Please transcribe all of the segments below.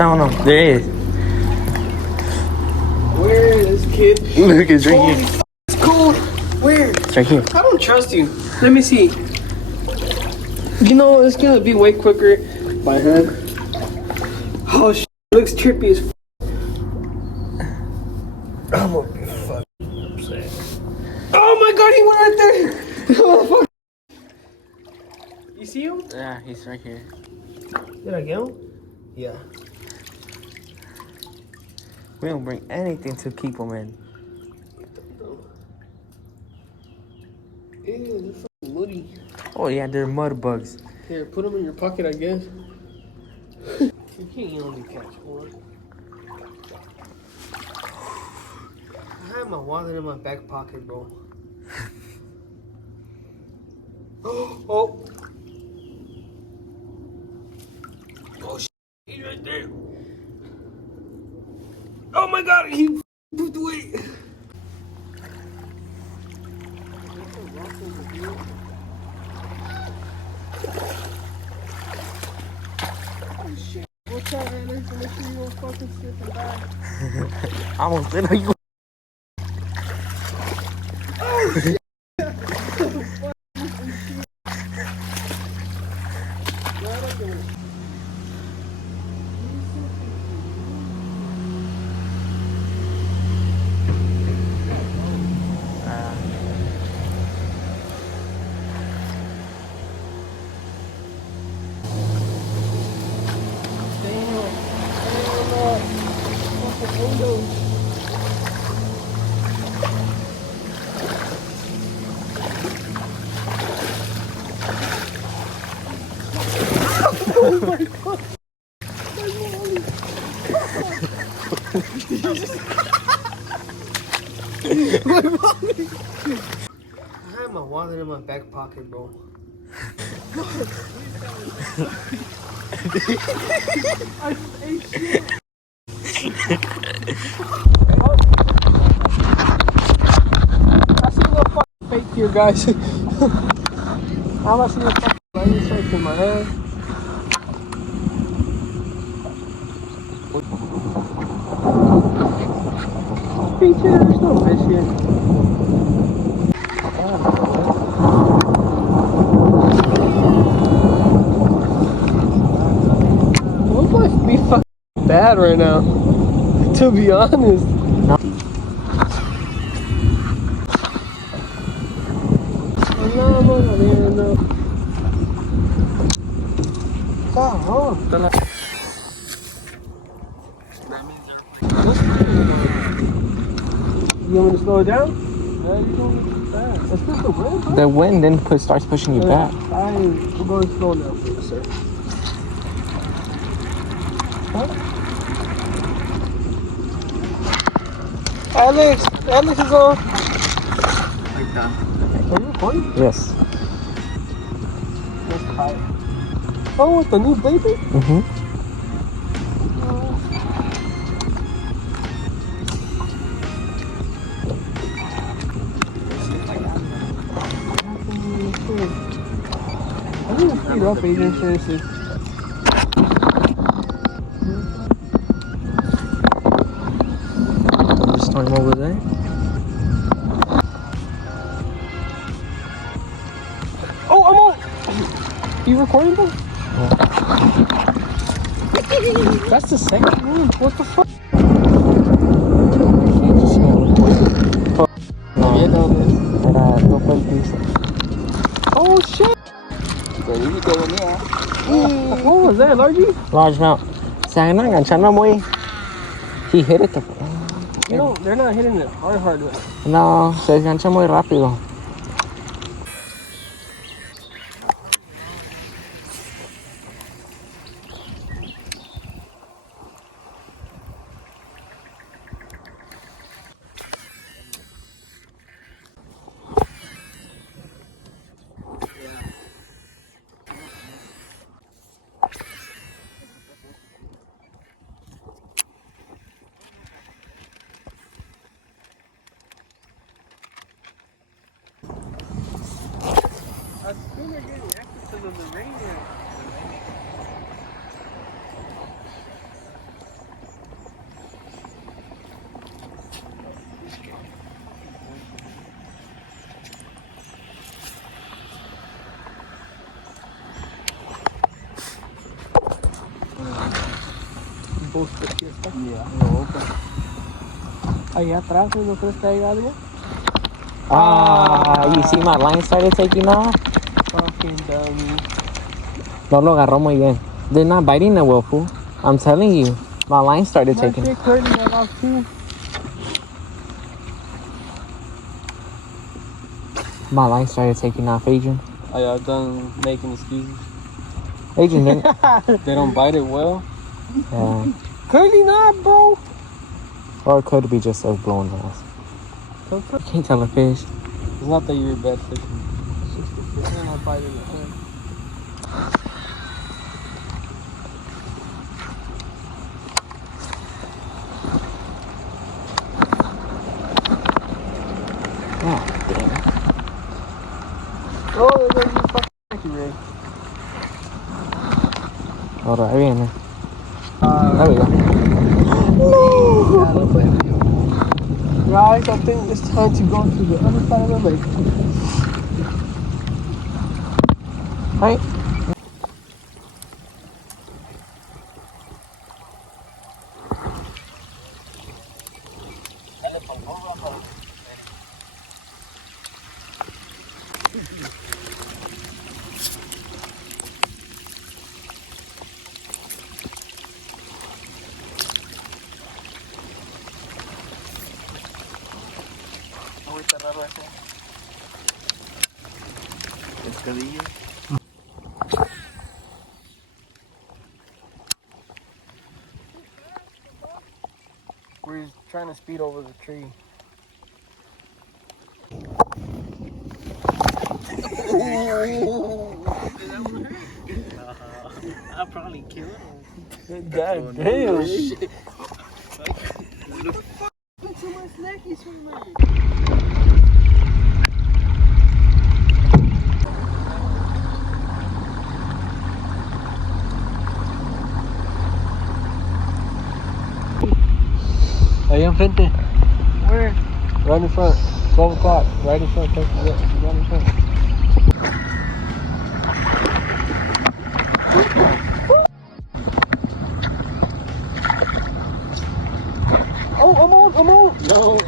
No, no, there is. Where is this kid? Look, it's right here. It's cool. Where? It's right here. I don't trust you. Let me see. You know, it's gonna be way quicker by hand. Oh, shit. It looks trippy as f. I'm gonna be fucking upset. Oh my god, he went right there! Oh, fuck. You see him? Yeah, he's right here. Did I get him? Yeah. We don't bring anything to keep him in. Ew, they're fucking muddy. Oh yeah, they're mud bugs. Here, put them in your pocket, I guess. You can't only catch one. I had my wallet in my back pocket, bro. Oh. Oh, shit. He's right there. Oh, my God. He moved away. Oh, shit. What's up, man? Make sure you don't fucking slip and die. I almost did. You. Oh, shit. Oh my god! My mommy! I had my wallet in my back pocket, bro. I ate shit. I see a little fucking fake here, guys. I'm not seeing a fucking lightning strike in my head. Feature, there's no fish here. What must be fucking bad right now? To be honest. No. Oh, you want me to slow it down? Yeah, you're going fast. That's just the wind, bro. The wind then starts pushing you back. We're going slow now for you, sir. Huh? Alex is on. Like that. Are you recording? Yes. That's tight. Oh, with the new baby? Mm-hmm. I need to speed up, Adrian, seriously. Just turn him over there. Oh, I'm on! You recording them? Yeah. That's the second one? What the fuck? Oh shit! What was that, Largy? Largemouth. Sayang na, enganchando muy. He hit it. You know, they're not hitting it hard. No, se engancha muy rápido. I think they're getting active because of the rain. post it. Yeah. No, okay. Ahí atrás, ¿no crees que hay algo? You see my line started taking off? Fucking dummy. No lo agarró muy bien. They're not biting the wheel, fool. I'm telling you. My line started My taking shit curling that off too. My line started taking off, Adrian. Oh, yeah, I've done making excuses. Adrian, They don't bite it well. yeah. Curly not, bro. Or it could be just us blowing us. You can't tell a fish. It's not that you're a bad fisherman. It's just the fish. They're not biting it. God damn. Oh, there's a fucking rig. Hold on, ahí viene. There we go. Guys, I think it's time to go to the other side of the lake. Right. Pescadillo. We're trying to speed over the tree. I'll probably kill him. God damn. Ahí enfrente. Where? Right in front. 12 o'clock. Right in front. Right in front. Oh, I'm on. No.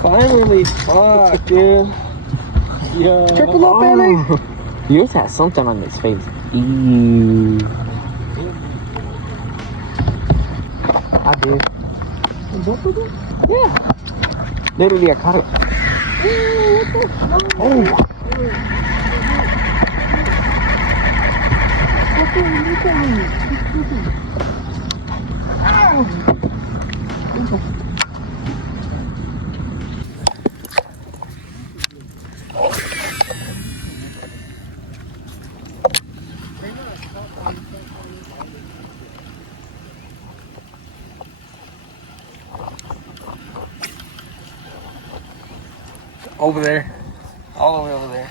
Finally. Fuck, dude. Yeah. Triple up, Ellie. Yours has something on its face. Ew. I did. Both of them? Yeah. Literally, I caught it. Oh. Over there. All the way over there.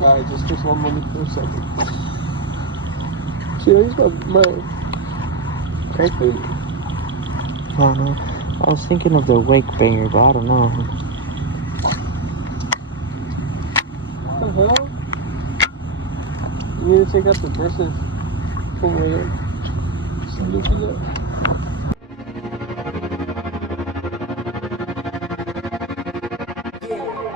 Alright, just one moment for a second. See, I just got my crankbait. I don't know. I was thinking of the wake banger, but I don't know. What the hell? You need to take out the person thing right here. Just look at that. Yeah.